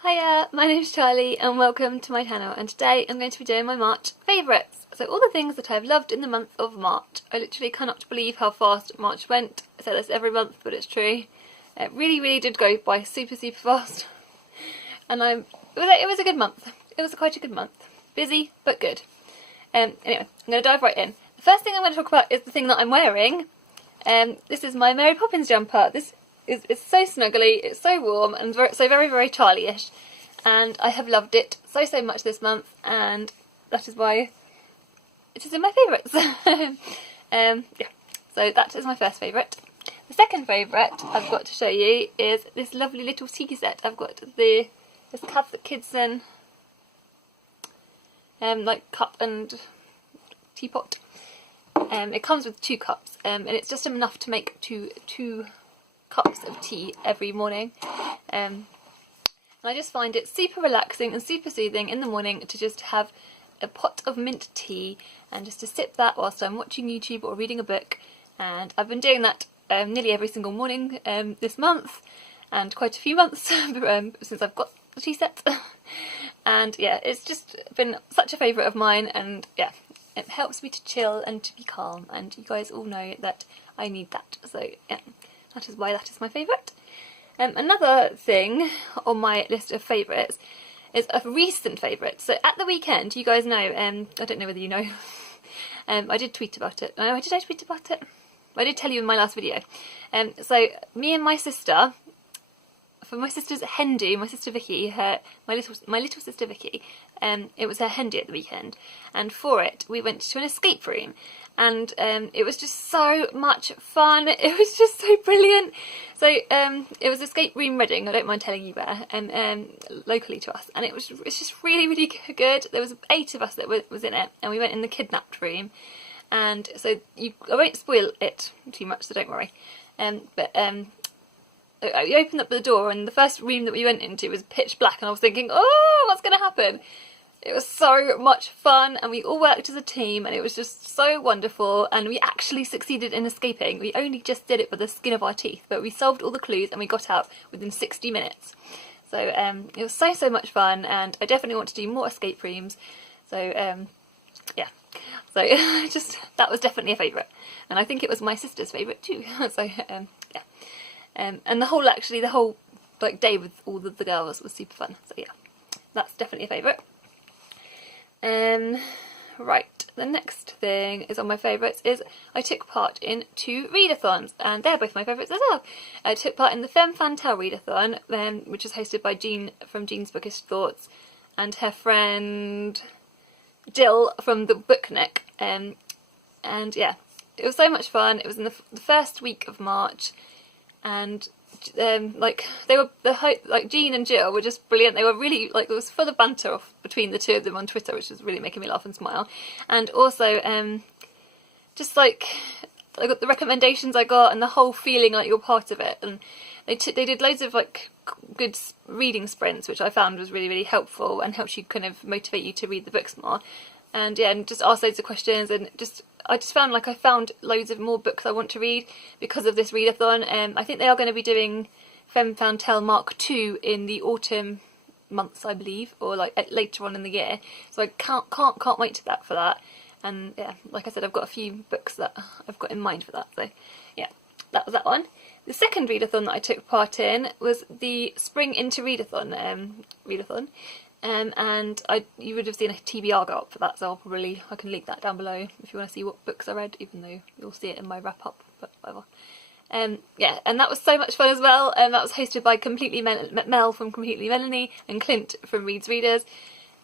Hiya, my name's Charlie and welcome to my channel, and today I'm going to be doing my March favourites. So all the things that I've loved in the month of March. I literally cannot believe how fast March went. I say this every month, but it's true. It really did go by super fast. And it was a good month. It was quite a good month. Busy, but good. Anyway, I'm going to dive right in. The first thing I'm going to talk about is the thing that I'm wearing. This is my Mary Poppins jumper. It's so snuggly, it's so warm, and so very Charlie-ish. And I have loved it so much this month, and that is why it is in my favourites. Yeah, so that is my first favourite. The second favourite I've got to show you is this lovely little tea set. I've got this Catholic Kidson like cup and teapot. It comes with 2 cups, and it's just enough to make two cups of tea every morning. And I just find it super relaxing and super soothing in the morning to just have a pot of mint tea and just to sip that whilst I'm watching YouTube or reading a book. And I've been doing that nearly every single morning this month, and quite a few months since I've got the tea set. And yeah, it's just been such a favourite of mine, and yeah, it helps me to chill and to be calm, and you guys all know that I need that, so yeah, that is why that is my favourite. Another thing on my list of favourites is a recent favourite. So at the weekend, you guys know, I don't know whether you know, I did tweet about it. Oh, did I tweet about it? I did tell you in my last video. So me and my sister, for my sister's hen do, my sister Vicky, my little sister Vicky, it was her hen do at the weekend, and for it we went to an escape room, and it was just so much fun. It was just so brilliant. So it was Escape Room Reading, I don't mind telling you where, locally to us, and it's just really good. There was 8 of us that was in it, and we went in the kidnapped room, and so I won't spoil it too much, so don't worry. But we opened up the door, and the first room that we went into was pitch black, and I was thinking, oh, what's going to happen? It was so much fun, and we all worked as a team, and it was just so wonderful, and we actually succeeded in escaping. We only just did it with the skin of our teeth, but we solved all the clues and we got out within 60 minutes. So it was so much fun, and I definitely want to do more escape rooms. So yeah, so that was definitely a favourite, and I think it was my sister's favourite too. So yeah. And the whole like day with all the girls was super fun. So yeah, that's definitely a favourite. Right, the next thing is on my favourites is I took part in 2 readathons, and they're both my favourites as well. I took part in the Femme Fatale readathon, which was hosted by Jean from Jean's Bookish Thoughts and her friend Jill from the Book Nook. And yeah, it was so much fun. It was in the first week of March, and like Jean and Jill were just brilliant. They were really, like, it was full of banter between the 2 of them on Twitter, which was really making me laugh and smile. And also just like I got the recommendations I got, and the whole feeling like you're part of it. And they did loads of like good reading sprints, which I found was really helpful and helps you kind of motivate you to read the books more. And yeah, and just ask loads of questions, and I just found like I found loads of more books I want to read because of this readathon. I think they are going to be doing Femme Fatale Mark 2 in the autumn months, I believe, or like later on in the year. So I can't wait for that. And yeah, like I said, I've got a few books that I've got in mind for that. So yeah, that was that one. The second readathon that I took part in was the Spring Into Readathon readathon. And you would have seen a TBR go up for that, so I can link that down below if you want to see what books I read, even though you'll see it in my wrap up, but whatever. Yeah, and that was so much fun as well, and that was hosted by Mel from Completely Melanie and Clint from Reads Readers,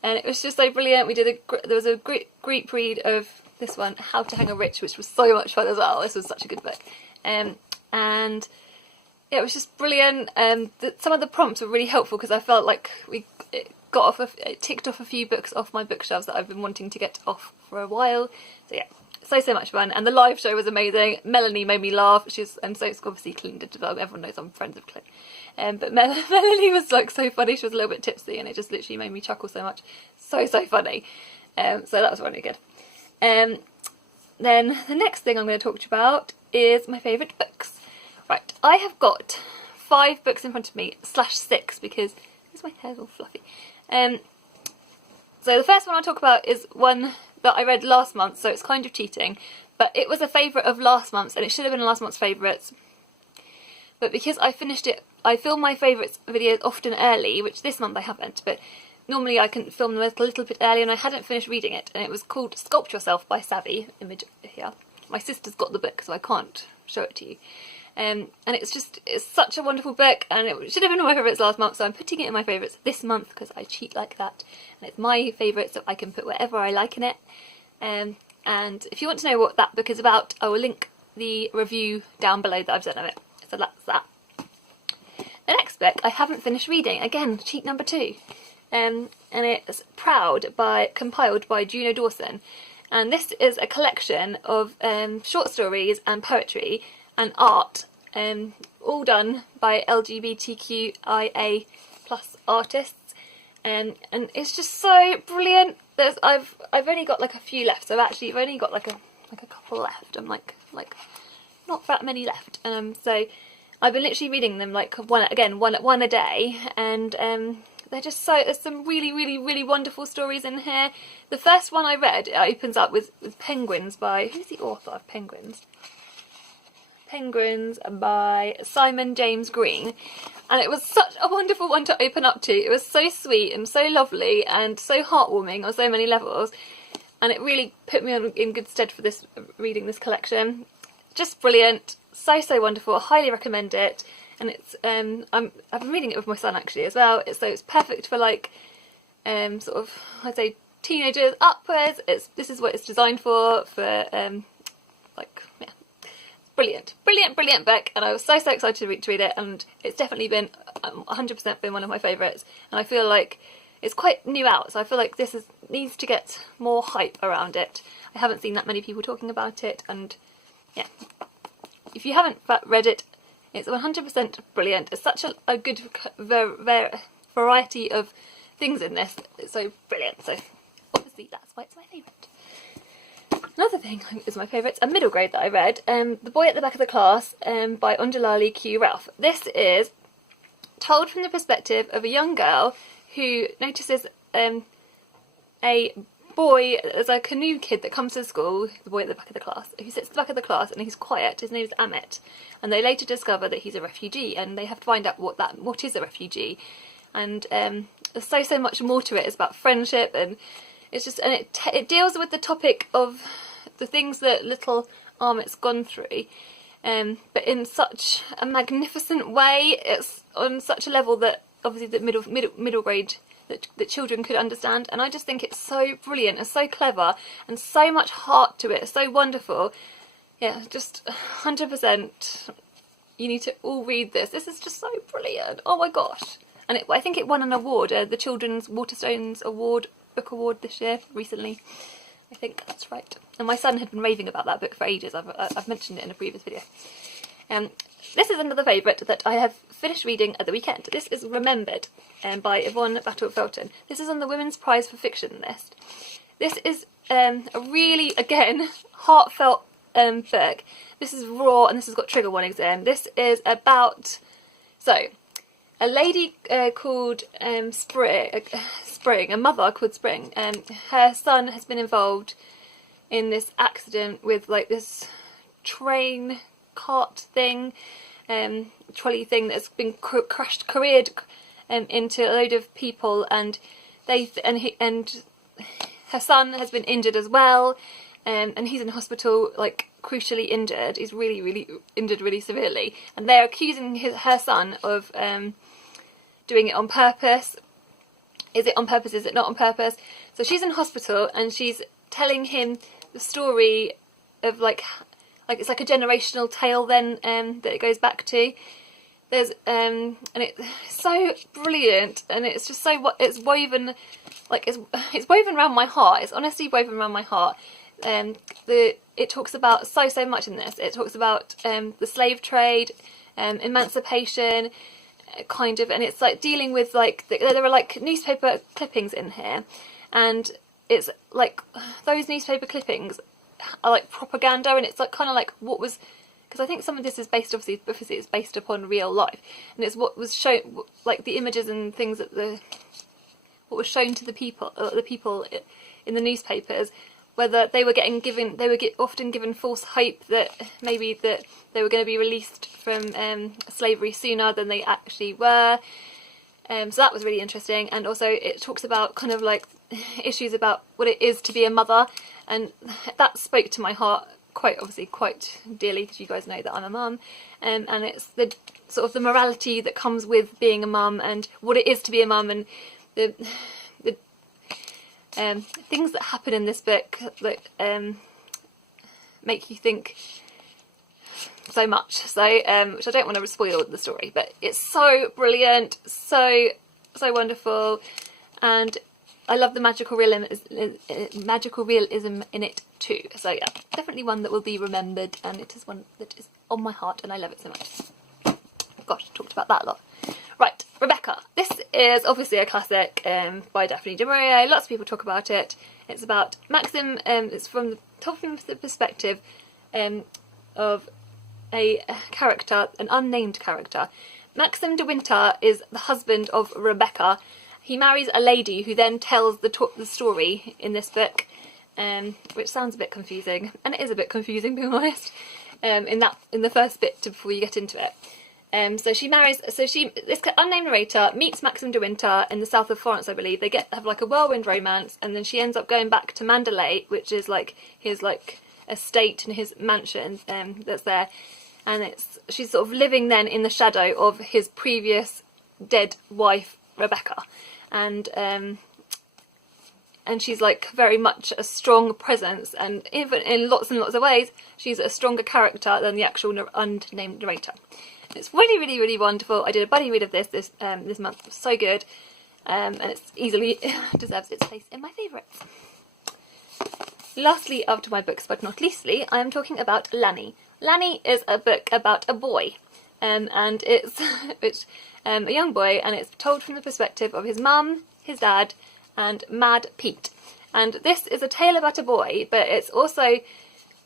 and it was just so brilliant. There was a great group read of this one, How to Hang a Witch, which was so much fun as well. This was such a good book. And yeah, it was just brilliant. Some of the prompts were really helpful because I felt like it ticked off a few books off my bookshelves that I've been wanting to get off for a while. So yeah, so much fun, and the live show was amazing. Melanie made me laugh. And so it's obviously Clint as well. Everyone knows I'm friends with Clint. But Melanie was like so funny. She was a little bit tipsy, and it just literally made me chuckle so much. So funny. So that was really good. Then the next thing I'm going to talk to you about is my favourite books. Right, I have got 5 books in front of me, /6, because there's my hair's all fluffy. So the first one I'll talk about is one that I read last month, so it's kind of cheating, but it was a favourite of last month's, and it should have been last month's favourites. But because I finished it, I film my favourites videos often early, which this month I haven't, but normally I can film them a little bit early, and I hadn't finished reading it, and it was called Sculpt Yourself by Savy, image here. My sister's got the book, so I can't show it to you. And it's such a wonderful book, and it should have been one of my favourites last month, so I'm putting it in my favourites this month because I cheat like that. And it's my favourite, so I can put whatever I like in it. And if you want to know what that book is about, I will link the review down below that I've done of it. So that's that. The next book I haven't finished reading, again, cheat number 2. And it's Proud, compiled by Juno Dawson. And this is a collection of short stories and poetry and art, all done by LGBTQIA+ artists, and it's just so brilliant. I've only got like a few left, so actually I've only got like a couple left. I'm like not that many left, so I've been literally reading them like one a day, and they're just so, there's some really wonderful stories in here. The first one I read, it opens up with Penguins by, who's the author of Penguins? Penguins by Simon James Green, and it was such a wonderful one to open up to. It was so sweet and so lovely and so heartwarming on so many levels, and it really put me in good stead for reading this collection. Just brilliant, so wonderful. I highly recommend it, and it's I've been reading it with my son actually as well. It's perfect for like sort of, I'd say, teenagers upwards. This is what it's designed for brilliant book, and I was so excited to read it, and it's definitely been 100% been one of my favourites, and I feel like it's quite new out, so I feel like this needs to get more hype around it. I haven't seen that many people talking about it, and yeah, if you haven't read it, it's 100% brilliant. It's such a good variety of things in this. It's so brilliant, so obviously that's why it's my favourite. Another thing is my favourite, a middle grade that I read, The Boy at the Back of the Class by Onjali Q. Rauf. This is told from the perspective of a young girl who notices a boy, there's a canoe kid that comes to school, the boy at the back of the class, who sits at the back of the class and he's quiet. His name is Amit, and they later discover that he's a refugee, and they have to find out what is a refugee. And there's so much more to it. It's about friendship, and it's just, and it deals with the topic of the things that little Amit's gone through, but in such a magnificent way. It's on such a level that obviously the middle grade that children could understand, and I just think it's so brilliant and so clever and so much heart to it. It's so wonderful. Yeah, just 100%. You need to all read this. This is just so brilliant. Oh my gosh! And I think it won an award, the Children's Waterstones Award, book award this year, recently. I think that's right. And my son had been raving about that book for ages. I've mentioned it in a previous video. This is another favourite that I have finished reading at the weekend. This is Remembered by Yvonne Felton. This is on the Women's Prize for Fiction list. This is a really, again, heartfelt book. This is raw, and this has got trigger warnings in. This is about, a lady called Spring, a mother called Spring, her son has been involved in this accident with like this train cart thing, trolley thing that's been careered into a load of people, and her son has been injured as well, and he's in hospital, like crucially injured. He's really injured, really severely, and they're accusing her son of doing it on purpose. Is it on purpose? Is it not on purpose? So she's in hospital, and she's telling him the story of like it's like a generational tale then that it goes back to. There's and it's so brilliant, and it's just so it's woven, like it's woven around my heart. It's honestly woven around my heart. It talks about so much in this. It talks about the slave trade, emancipation, kind of, and it's like dealing with like there are like newspaper clippings in here, and it's like those newspaper clippings are like propaganda, and it's like kind of like what was because I think some of this is based, obviously it's based upon real life, and it's what was shown, like the images and things that what was shown to the people in the newspapers, whether they were often given false hope that maybe that they were going to be released from slavery sooner than they actually were. So that was really interesting, and also it talks about kind of like issues about what it is to be a mother, and that spoke to my heart quite dearly, because you guys know that I'm a mum, and it's the sort of the morality that comes with being a mum and what it is to be a mum, and the things that happen in this book that make you think so much. So which I don't want to spoil the story, but it's so brilliant, so wonderful, and I love the magical realism in it too. So yeah, definitely one that will be remembered, and it is one that is on my heart, and I love it so much. Gosh, I talked about that a lot. Right, Rebecca. This is obviously a classic by Daphne du Maurier. Lots of people talk about it. It's about Maxim. It's from the perspective of a character, an unnamed character. Maxim de Winter is the husband of Rebecca. He marries a lady who then tells the story in this book, which sounds a bit confusing, and it is a bit confusing, being honest. In the first bit before you get into it. This unnamed narrator meets Maxim de Winter in the south of France, I believe. They have like a whirlwind romance, and then she ends up going back to Mandalay, which is like his like estate and his mansion that's there, and she's sort of living then in the shadow of his previous dead wife Rebecca, and she's like very much a strong presence, and even in lots and lots of ways she's a stronger character than the actual unnamed narrator. It's really, really, really wonderful. I did a buddy read of this month. It was so good, and it easily deserves its place in my favourites. Lastly, after my books, but not leastly, I am talking about Lanny. Lanny is a book about a boy, and it's a young boy, and it's told from the perspective of his mum, his dad, and Mad Pete. And this is a tale about a boy, but it's also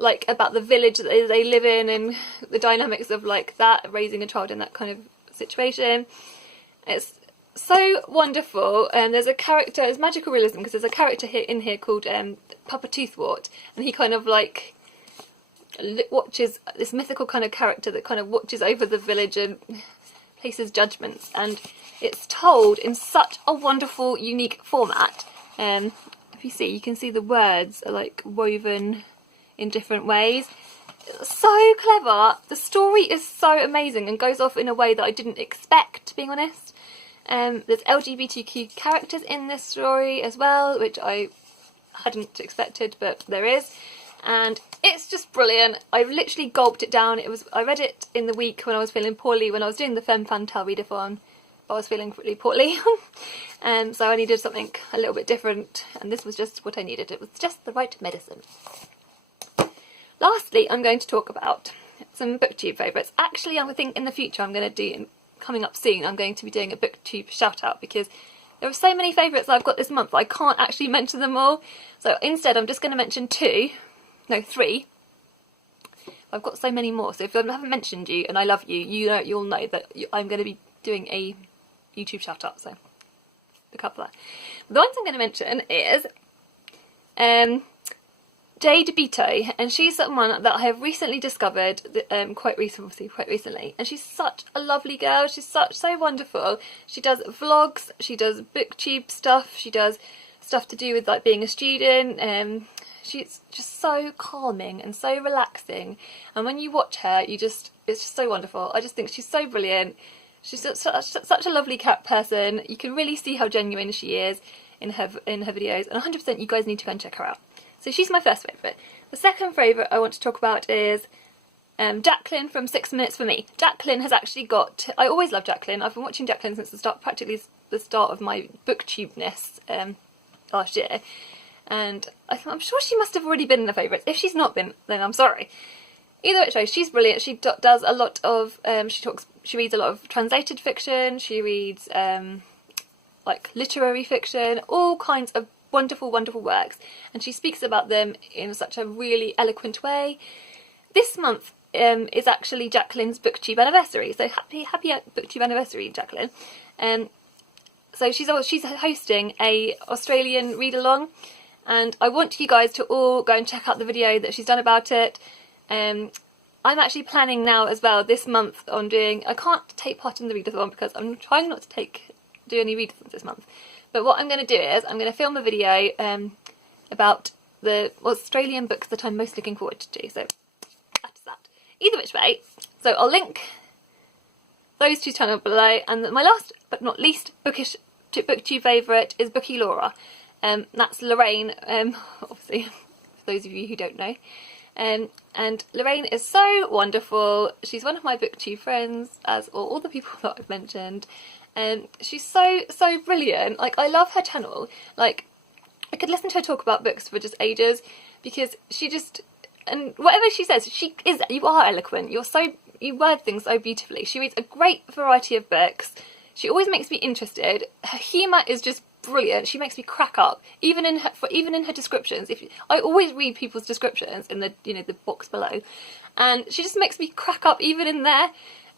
like about the village that they live in, and the dynamics of like that, raising a child in that kind of situation. It's so wonderful, and there's a character, it's magical realism, because there's a character in here called Papa Toothwort, and he kind of like watches, this mythical kind of character that kind of watches over the village and places judgments, and it's told in such a wonderful, unique format. If you see, you can see the words are like woven in different ways. It's so clever. The story is so amazing and goes off in a way that I didn't expect, being honest. There's LGBTQ characters in this story as well, which I hadn't expected, but there is. And it's just brilliant. I literally gulped it down. I read it in the week when I was feeling poorly, when I was doing the Femme Fatale readathon. I was feeling really poorly, and so I needed something a little bit different, and this was just what I needed. It was just the right medicine. Lastly, I'm going to talk about some Booktube favourites. Actually, I think in the future I'm going to do, coming up soon, I'm going to be doing a Booktube shout out, because there are so many favourites that I've got this month that I can't actually mention them all. So instead I'm just going to mention three. I've got so many more, so if I haven't mentioned you and I love you, you'll know that I'm going to be doing a YouTube shout out, so look up for that. The ones I'm going to mention is Jade Beato, and she's someone that I have recently discovered, quite recently, and she's such a lovely girl. She's so wonderful. She does vlogs, she does Booktube stuff, she does stuff to do with like being a student. She's just so calming and so relaxing, and when you watch her, it's just so wonderful. I just think she's so brilliant. She's such a lovely person. You can really see how genuine she is in her videos, and 100% you guys need to go and check her out. So she's my first favourite. The second favourite I want to talk about is Jacqueline from 6 Minutes for Me. Jacqueline has actually got... I always love Jacqueline. I've been watching Jacqueline since practically the start of my Booktube-ness last year. And I'm sure she must have already been in the favourites. If she's not been, then I'm sorry. Either way, she's brilliant. She does a lot of... She reads a lot of translated fiction. She reads like literary fiction, all kinds of wonderful, wonderful works, and she speaks about them in such a really eloquent way. This month is actually Jacqueline's Booktube anniversary. So happy Booktube anniversary, Jacqueline. So she's hosting a Australian read-along, and I want you guys to all go and check out the video that she's done about it. I'm actually planning now as well this month on doing, I can't take part in the readathon because I'm trying not to do any readathons this month. But what I'm going to do is I'm going to film a video about the Australian books that I'm most looking forward to. So that's that. Either which way. So I'll link those two channels below. And my last but not least booktube favourite is Bookie Laura. That's Lorraine, obviously, for those of you who don't know. And Lorraine is so wonderful. She's one of my booktube friends, as all the people that I've mentioned. She's so brilliant. Like, I love her channel. Like, I could listen to her talk about books for just ages, because she just, and whatever she says, you are eloquent. You word things so beautifully. She reads a great variety of books. She always makes me interested. Her humour is just brilliant. She makes me crack up, even in her descriptions. I always read people's descriptions in the the box below, and she just makes me crack up even in there.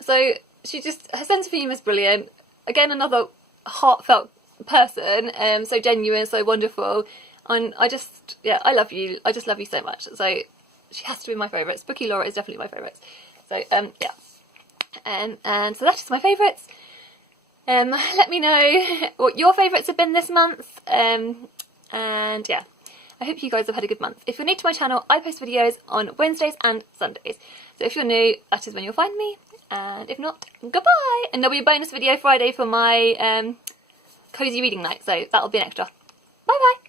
So her sense of humour is brilliant. Again, another heartfelt person, so genuine, so wonderful, and I love you. I just love you so much. So she has to be my favourites. Bookie Laura is definitely my favourites. So yeah, and so that is my favourites. Let me know what your favourites have been this month, and yeah, I hope you guys have had a good month. If you're new to my channel, I post videos on Wednesdays and Sundays, so if you're new, that is when you'll find me, and if not, goodbye. And there'll be a bonus video Friday for my cosy reading night, so that'll be an extra. Bye bye.